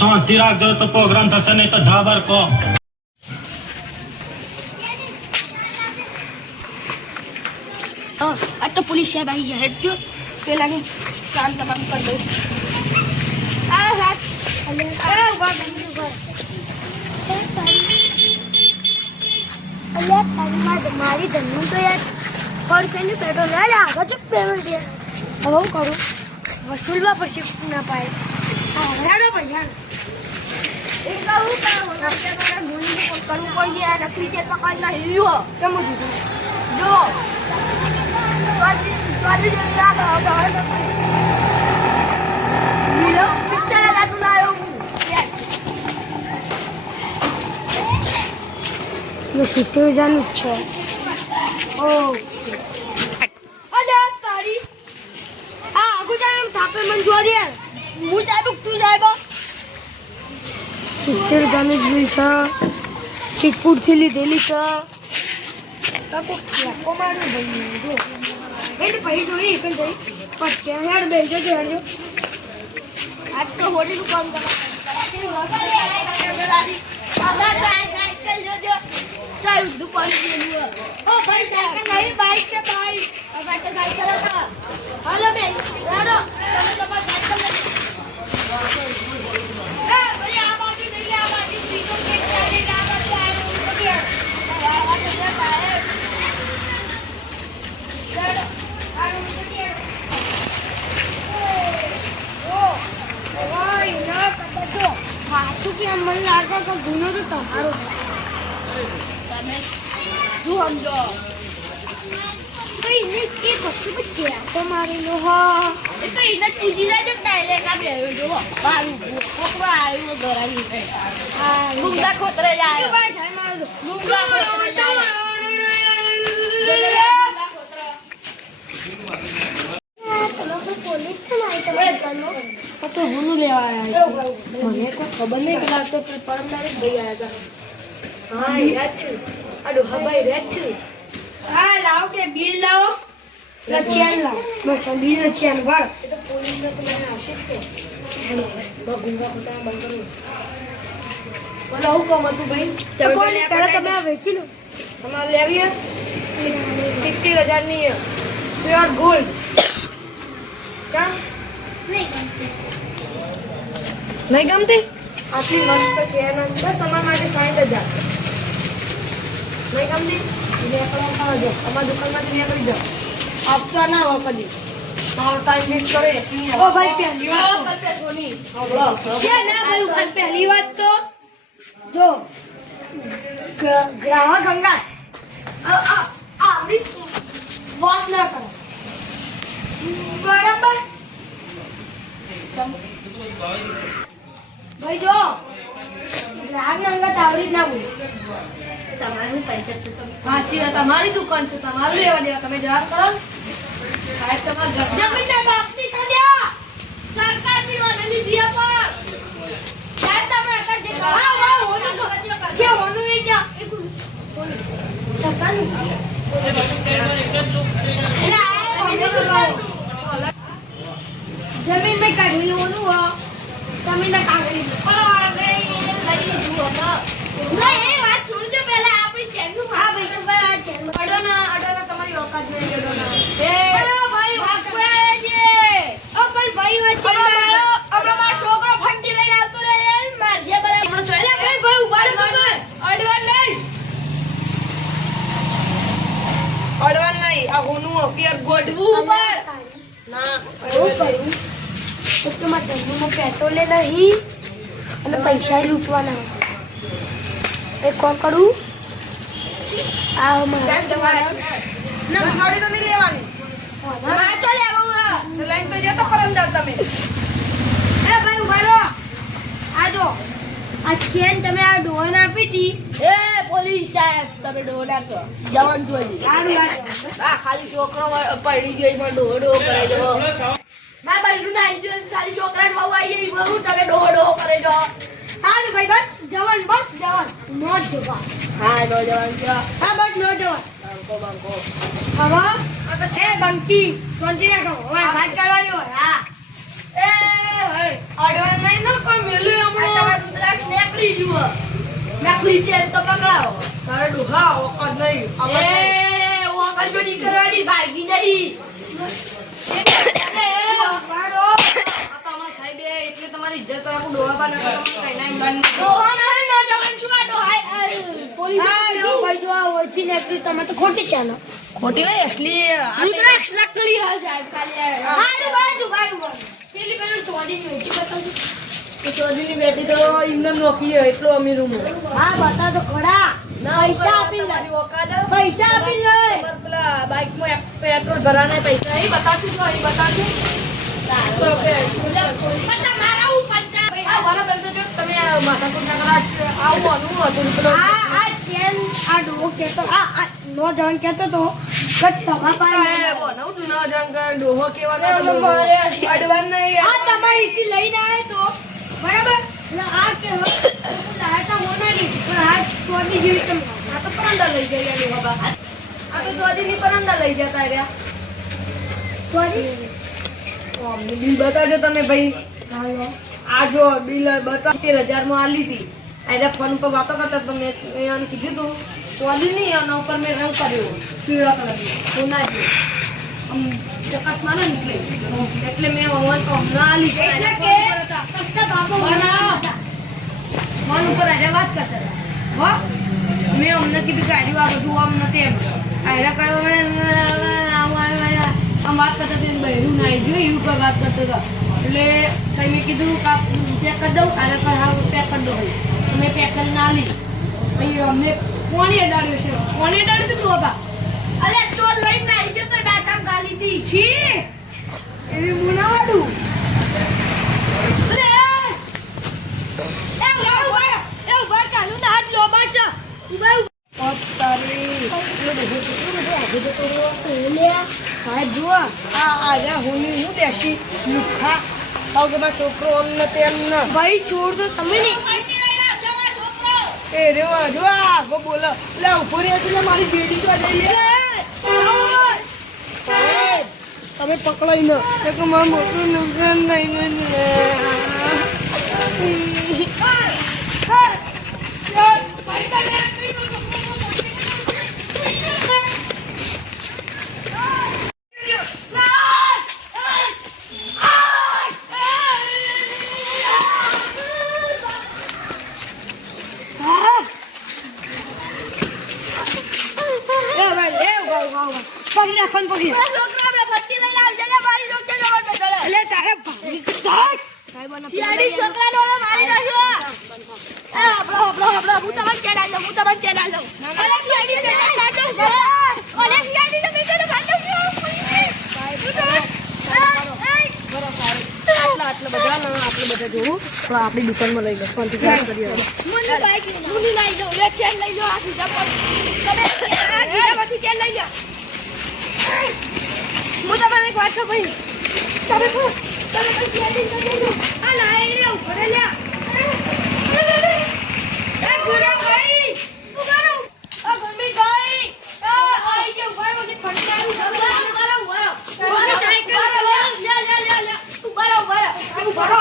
શાંતિ રાખજો તો પ્રોગ્રામ થશે નહીં તો ધાબર કો आज तो पुलिस साहब आई है जो पेला ने कान तमाम कर दो मारी धनु तो यार और कहीं पेट्रोल ले आगा जो पेमेंट दिया अब हम करो वसूलवा पर से ना पाए हेडो भैया एक कहू का होना के बारे मुनी को करू पड़ गया नकली के पकड़ना हियो चमो जो Tadi dia lihat apa Milo, secara satu lalu. Yo situ jangan lupa. Oh. Ada tadi. Aku jangan tapi menjual dia. Mu saya tu saya. Situ jangan lupa. Sikpur sili deli ka. Aku komaru beli. Head भाई जो ही कल जाई पर क्या head bell जो जो आज तो होड़ी को काम करना अगर साइकिल जो जो चाहे दुकान के लिए ओ भाई साइकिल नहीं बाइक से भाई अब बैठ साइकिल था हेलो भाई हेलो तो बस साइकिल ए भाई आप आगे नहीं आप आगे वीडियो के चले जा करके आए तो भी यार मन लागा तो गुनो तो तुम्हारो તમે શું સમજો કઈ ને એક વસ્તુ પર ચેકો મારેલો હ એ તો એને પૂજી જાય ડાયરેક્ટ આ બેયો જો બારું કોકરા આવ્યો દોરાની હા ગુંગા ખોતરે જાય ભાઈ જાય મારો ગુંગા ખોતરે જાય પોલીસ તો નહીં તમે ચાલો तो हुनु लेवा आया है મને કોઈ ખબર નહીં કે લાગતો પણ પરમદાર જ ભાઈ આયા હતા હા યાદ છે આડો હબાઈ રેત છે હા લાવ કે બિલ લાવો રચિયાન લાવ બસ બિલ રચિયાન વાળ એ તો પોલીસ ને તો મને આવશે જ કે હેલો બગુંગા ખોટા બંધ કરો બોલો હું કોમ હતું ભાઈ તમે પહેલા તમે આ વેચી લો તમારે લેવી હે 70000 ની પ્યોર ગોલ્ડ કા નહીં नहीं गमती आटली मस्त છે ને બસ તમારા માટે 60000 નહીં ગમતી લેકડા જો અમાર દુકાનમાં થી લેકડી જાવ આપતા ના હો કદી મારો ટાઈમ વેસ્ટ કરે એસી ઓ ભાઈ પહેલી વાત તો કલ્પે સોની આવડો કે ના ભાઈ ઉખત પહેલી વાત તો જો ગ્રાહક ગંગા આવડી વાત ના કરો બરાબર भाई जो ग्राहक ने अंगत आवरी ना बोल તમારું પૈસા છે તો સાચી વાત તમારી દુકાન છે તમારું લેવા દેવા તમે જાર કરો સાહેબ તમાર જમીન ના બાપની સદ્યા સરકારની વાલી દિયા પર સાહેબ તમને અસર દે હા હા હોનું તો જે હોનું એ જા એક સરકારનું જમીન में કાઢી લેવાનું હો તમે ના કાઢી પણ લઈ લીધું હતો નહીં એ વાત સુનજો પહેલા આપણી ચેનનું હા ભાઈ તો ભાઈ આ ચેન અડોના તમારી ઓકાત નહીં અડોના એ ભાઈ વાત કરે છે ઓ ભાઈ વાત છે આપણો મારો છોકરો ફંટી લઈને આવતો રહે મારશે બરાબર આપણો ચોલે ભાઈ ઉભાડો ખબર અડવાન નહીં આ હોનું અપિયર ગોઠવું ઉપર ના એવું કરું તો તમારે ધંધોમાં પેટ્રોલ નહીં અને પૈસા લૂંટવાના એક કોલ કરું આ મારા ના ગાડી તો નહીં લેવાની માર તો લેવા તો લઈને તો જતો પરમદાર તમે એ ભાઈ ઉભા રહો આ જો આ ચેન તમે આ ડોન આપી હતી એ પોલીસ સાહેબ તમે ડોન આપ્યો જવાન જોઈ આ ખાલી છોકરો પડી ગયો પણ ડોડો કરે જો मैं बैठू नहीं जो सारी छोकरान बहू आई है बहू तबे डो करे जो हां भाई बस जवान नौजवान हां नौजवान क्या हां बस नौजवान बांको हवा अब छे बंकी सोंती ना को ओए बात करवा दो हां ए ओए ऑर्डर नहीं ना कोई मिले हमरो નકલી ચેન તો પકડાવો. તારે ડોહા ઓકાત નહીં એ વગર જો નીકળવાની ભાગી જઈ. આ તો અમારા સાહેબે એટલે તમારી ઇજ્જત રાખું ડોહા બા નકર તમને કઈ ના ઈમાન નહીં. ડોહા નહીં ના જગન શું આ ડોહા પોલીસ ભાઈ જો આ ઓછી નકલી તમે તો ખોટી છે ને. ખોટી નહીં અસલી રુદ્રાક્ષ નકલી હા સાહેબ ખાલી હા બાજુ પેલી પેલું ચોરીની વેચી બતાવજો. ચોધીની બેટી તો ઇન્દમ નોખી હોય એટલો અમીર હું હા બતા તો ખરા પૈસા આપી લે પૈસા આપી લે પેલા બાઇકમાં પેટ્રોલ ભરાને પૈસા એ બતાવશું તો એ બતાવજો તો તમારા હું પંચા આ બરાબર તો જો તમે માથાકૂટ ના કરા આવવાનું હતું પેલો આ ચેન આ ડોહો કેતો આ નો જણ કેતો તો કે તમારા પાસે બનાવું તું ના જંગલ ડોહો કેવા મારે અડવાન નહીં આ તમારી રીતે લઈને આવે તો બરાબર એટલે આ કે લાટા મોનાની પણ આ ચોરી જેવી તમે આ તો પરંડા લઈ જાય ડોહા બા આ તો સ્વાદીની પરંડા લઈ જતા રહ્યા ચોરી અમને બિલ બતાવજો તમે ભાઈ હાલો આ જો બિલ બતાવ 13,000 માં આલી હતી આજે ફોન ઉપર વાતો કરતા તો મેં એને કીધું તું સ્વાદી નહીં આના ઉપર મેં રંગ કર્યો પીળા કલરનો સોનાજી આમ ચકાસમાં ના નીકળે એટલે મેં હમણાં આલી એટલે કે સસ્તા બાપો ફોન ઉપર આજે વાત કરતા હતા હો મેં અમને કીધું કે આજે આ બધું આમ નથી એમ આજે કયો આમ વાત કરતા હતી બહેરું ના આવી ગયું એવું પર વાત કરતો હતો એટલે કઈ મેં કીધું પેક કરી દઉં આજે પર હા પેક કરી દઉં મેં પેક કરી ના લી અહીં અમને કોણે અડાડ્યો છે કોણે અડાડ્યું હતું બાબા અલે ચોર લઈને આવી ગયો તો ડાચા ગાલી દી છી એવી મુનાવાડું અરે એ ઉભા કાનું ના હાથ લોબા છે ઉભા સાહેબ જુઓ આ હોની હું દેશી લુખા ખાવ કે મારો છોકરો અમને તેમ ન ભાઈ ચોર તો તમે નહીં એ રેવા જો આ બોલો લે ઉભો રહે એટલે મારી બેડી તો જઈ લે સાહેબ તમે પકડાઈ ન કે મારું મોટું નુકસાન નહીં પકડી રાખવાનું પકડી એટલે તારે શિયાળી છોકરાનો મારી નાખ્યો હબળો હું તમને ચેડાઈ લઉં અલે શિયાળી ને કાઢો છો અલે શિયાળી ને બેટો કાઢો છો આટલા બધા જોવું પણ આપણી દુકાનમાં લઈ લો શાંતિ કરી મને બાઈક મુની લઈ જાઓ લે ચેન લઈ લો આ બીજા પર તમે આ બીજામાંથી ચેન લઈ લો હું તમને એક વાત કહું ભાઈ તમે કઈ શિયાળી લઈ લો આ લાઈ રે ઉપર લે એ ગુરા ભાઈ ઉગારો આ ગંભીર ભાઈ આઈ કે ઉગારો ને ફટકારી ઉગારો સાયકલ લે ઉગારો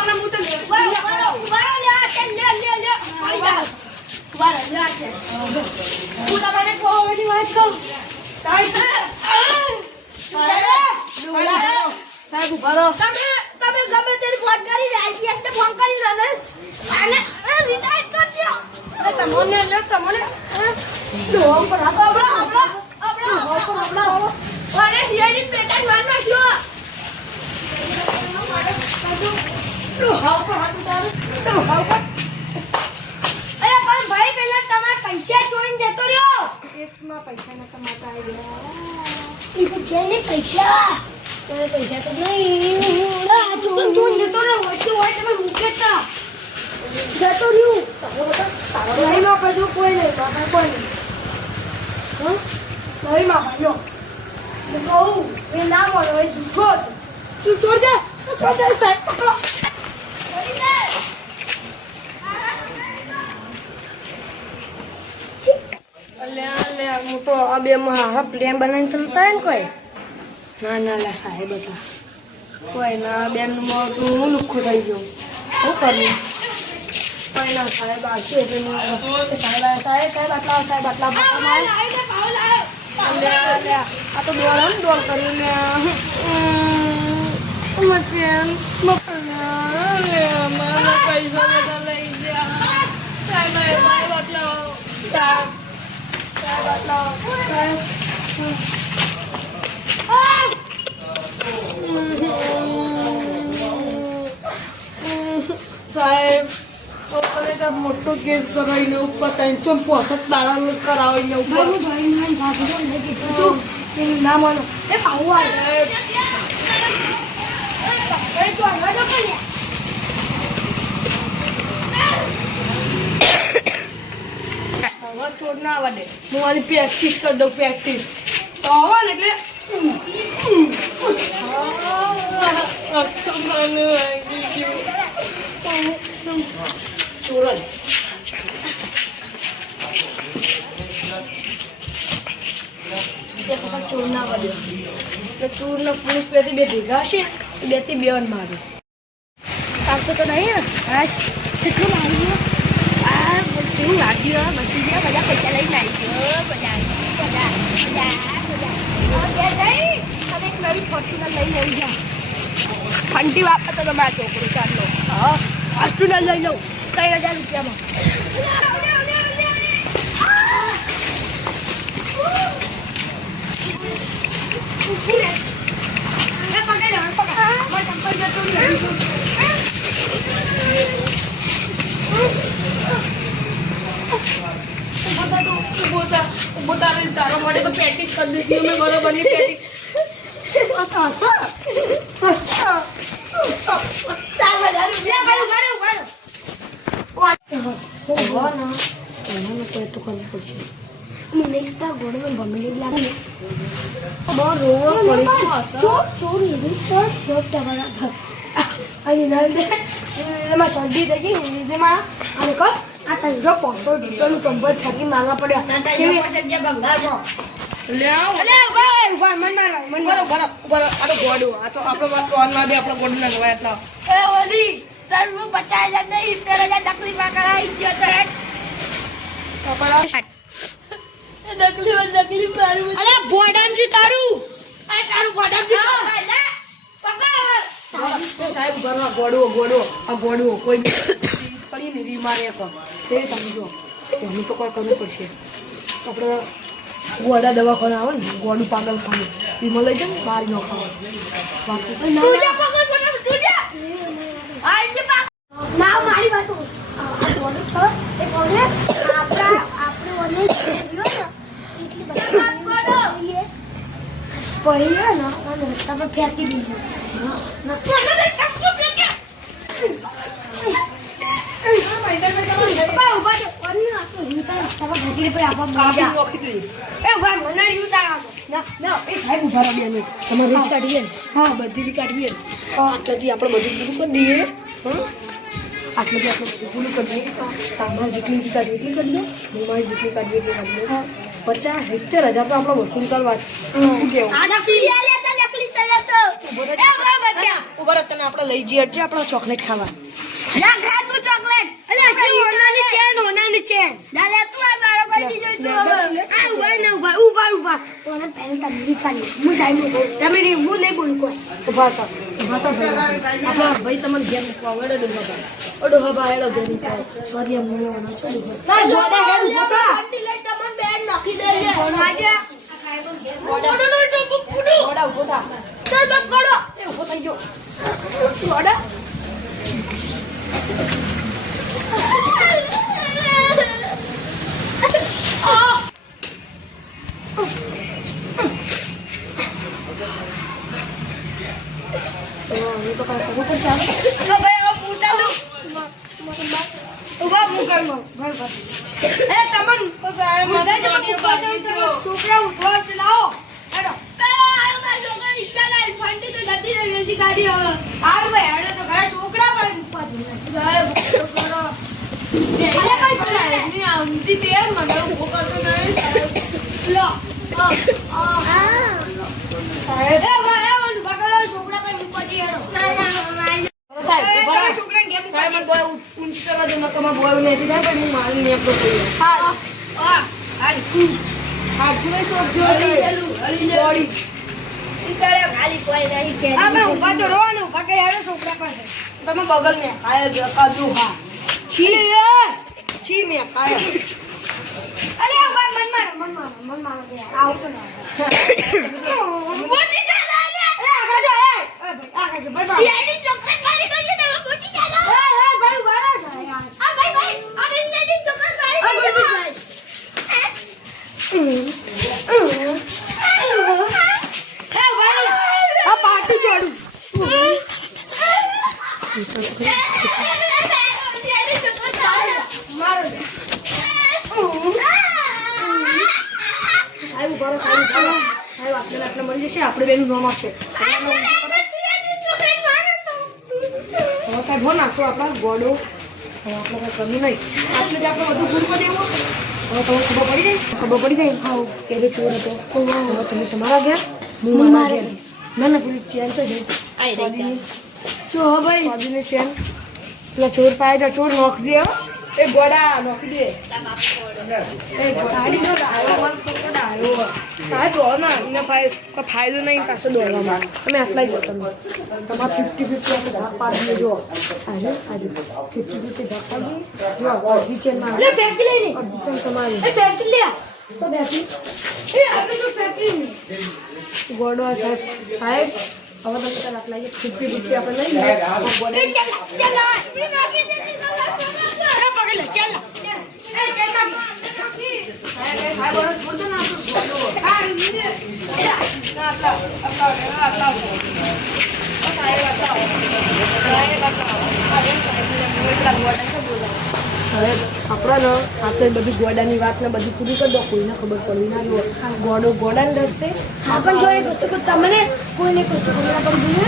અને હું તો ઉગારો લે આ ચેન લે મળી જા ઉગારો લે આ ચેન હું તમને કોવાની વાત કહું સાહેબ ઉભારો તમે ગમે તેને ફોન કરી આઈપીએસ ને ફોન કરી અને રિટાયર કરી દો તમને ડોમ પર આપડા અરે સીઆઈડી પેટા વાર નાખ્યો અરે પણ ભાઈ પેલા તમે પૈસા ચોરીને જતો રહ્યો એકમાં પૈસા ન કમાતા આવ્યા એ તો છે ને પૈસા પૈસા તો નહીં ચોર જતો રહ્યો વચ્ચે હોય તમે મૂકેતા જતો રહ્યું નહીં માં બધું કોઈ નહીં બાપા કોઈ નહીં નહીં માં ભાઈઓ કહું એ ના મળો એ દુઃખો તું છોડ દે સાહેબ પકડો હું તો આ બે માં પ્લેન બનાવીને તમતા ને કોઈ ના લા સાહેબ હતા કોઈ ના બેન તું હું લુખ્ખો થઈ ગયો શું કરું કોઈ એના સાહેબ આવશે એટલે હું સાહેબ સાહેબ આટલા આ તો દોડ કરી લે મચેન મારા પૈસા બધા લઈ ગયા સાહેબ આટલા સાહેબ આપણે તો મોટો કેસ કરાવીને ઉપર 365 દાડા કરાવીને ઉપર ના માનો એ આવું ચોર ના આવડે હું મારી પ્રેક્ટિસ કરી દઉં પ્રેક્ટિસ તો આવો ને એટલે ચોર ચોર ના આવડે ચોર પોલીસ બેથી બે ભેગા હશે બેથી બે મારે આવતો તો નહીં આજ કેટલું માર્યું જેવું લાગ્યું બચી ગયા બધા પૈસા લઈને આવી ગયો નવી ફોર્ચ્યુનર લઈને આવી ગયા ફંટી વાપરતો તો મારા છોકરો ચાલો હા ફોર્ચ્યુનર લઈ લઉં 3000 રૂપિયામાં તારો માટે તો પ્રેક્ટિસ કરી દીધી અમે બરોબરની પ્રેક્ટિસ શરદી થઈ ગઈ અને કર આ તંજો 500 રૂપિયાનું કંબર થાકી માંગવા પડ્યા ગોડવો કોઈ પડી ને રી મારે તે સમજો એનું તો કોઈ કરવું પડશે આપણે ગોડા દવાખાને આવે ને ગોડું પાગલ ખાને એમાં લઈ જાય મારી નો ખાવા ના મારી વાતો ગોડું છો એ ગોડે આપણે ઓને પહેલા ના રસ્તા પર ફેંકી દીધું બધી કાઢીએ આટલાથી આપણે બધું પૂરું કરી દઈએ આટલાથી આપણે પૂરું કરી દઈએ તમારે જેટલી કાઢવી એટલી કરી દે મારી જેટલી કાઢવી એટલી કાઢી દે 50-70 હજાર તો આપણે વસૂલ કરવા ઉભા તને આપણે લઈ જઈએ એટલે આપણે ચોકલેટ ખાવા છોકરા ઉઠવા ચલાવો ઇન્સ્ટામાં જો નકમાં બોલ ને છે ભાઈ હું મારી ને તો કોઈ હા હાથું શોપ જો બોડી હા મેં ઊભા તો રહો ને ઊભા કરી આવ્યો છોકરા પાસે તમે બગલ ને આયા કાજુ હા છી મે કાયા અલે આ મન મારો યાર આવ તો ના મોટી ચાલો અલે આગળ જો એ આગળ જો ભાઈ સીઆઈડી ચોકલેટ મારી ગયો ને મોટી ચાલો એ ભાઈ વાળા યાર આ ભાઈ આગળ સીઆઈડી ચોકલેટ મારી ગયો આ પાર્ટી જોડું મારો સાહેબ બરો સાહેબ આપણે આટલા મળી જશે આપણે બેનું નામ આપશે સાહેબ હો નાખો આપણા ગોડો આપણે કઈ કર્યું નહીં આપણે જ આપણે બધું ભૂલમાં દેવું હવે તમને ખબર પડી જાય હા કે ચોર હતો હવે તમે તમારા ઘેર હું મારા ઘેર ના પેલી ચેન છે જો ભાઈ બાજુની ચેન પેલા ચોર પાય જા ચોર નોખી દે એ ગોડા નોખી દે એ ગાડી નો ડાયો ડાયો સાહેબ રો ના એને કોઈ ફાયદો નહીં પાછો દોડવામાં તમે આટલા જ તમે તમારે 50-50 આપણે ભાગ પાડી દેજો આજે 50-50 ભાગ પાડી જો અડધી ચેનમાં લે ફેંકી લઈને અડધી ચેન તમારી એ ફેંકી લે તો બેઠી એ આપણે તો ફેંકી નહીં ગોડો સાહેબ હવે તમે તાર આટલા 50-50 આપણે લઈ લે ગોડા એ ચાલ એ નાખી દે એ પકડ લે ચાલ એ ચાલ કાકી સાહેબ બરો બોલતો ના આ રે આપણા આપણે બધી ગોડાની વાત ને બધી પૂરી કરી દો કોઈને ખબર પડી ના જો ગોડાને રસ્તે હા પણ જો એક વસ્તુ તમને કોઈને કશું ખબર પડી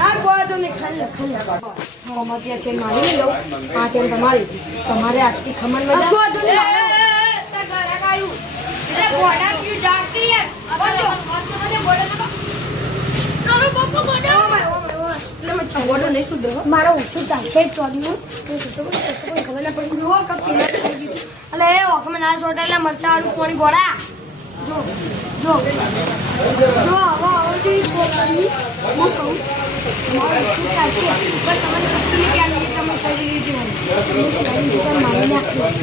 આ ગોળો ને ખાલી આમાં ત્યાં ચેન મારી લઉં આ ચેન તમારે આટલી ખમણ આ માં ગોળો ને તા ઘરે ગાયું એટલે ગોળા ક્યું જાતી યાર બોલો મને બોલે તો તારો બાપો ગોળો એટલે મેં છગોડો નહીં સુધો મારો ઓછું ચાલશે ચોરીનું કોઈ ખબર ના પડી જો કપ પીલા થઈ ગયું એટલે એ ઓખમાં ના છોટે એટલે મરચા વાળું કોણી ગોળા જો જો જો હવે છોકરી હું કહું મારો ઓછું ચાલશે પણ તમારે કશું ક્યાં નહીં તમે કરી લીધું હોય મારી નાખ્યું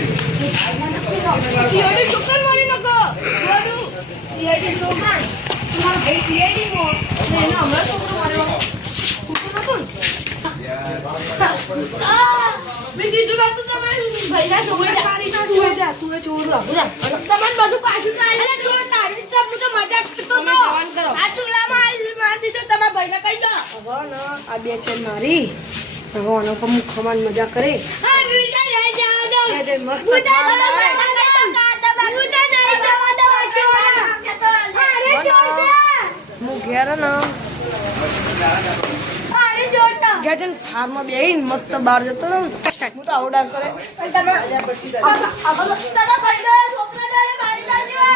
સીઆઈડી છોકરા મારી નાખો સીઆઈડી છોકરા તમારા ભાઈ સીઆઈડી મો એને હમણાં છોકરો માર્યો મેં કીધું નતું તમે ભાઈના છોકરા તું એ ચોર લાવો જા તમને બધું પાછું કાઢી એટલે જો તારી સબ તો મજાક કરતો તમે જવાન કરો. આ ચૂલામાં માર દીધો તમારા ભાઈને કહી દો હવે ના આ બે ચેન મારી હવે આનો પર મુખમાં મજા કરે હા વિટા રહી જાવ દો એ જે મસ્ત વિટા ખાવા નહીં જવા દો અરે જોરદાર હું ઘેર ના અરે જોરદાર ગેજન ફાર્મમાં બેહીન મસ્ત બહાર જતો રહું હું તો આવડા કરે તમે તમે ભાઈને છોકરા મારી દાજો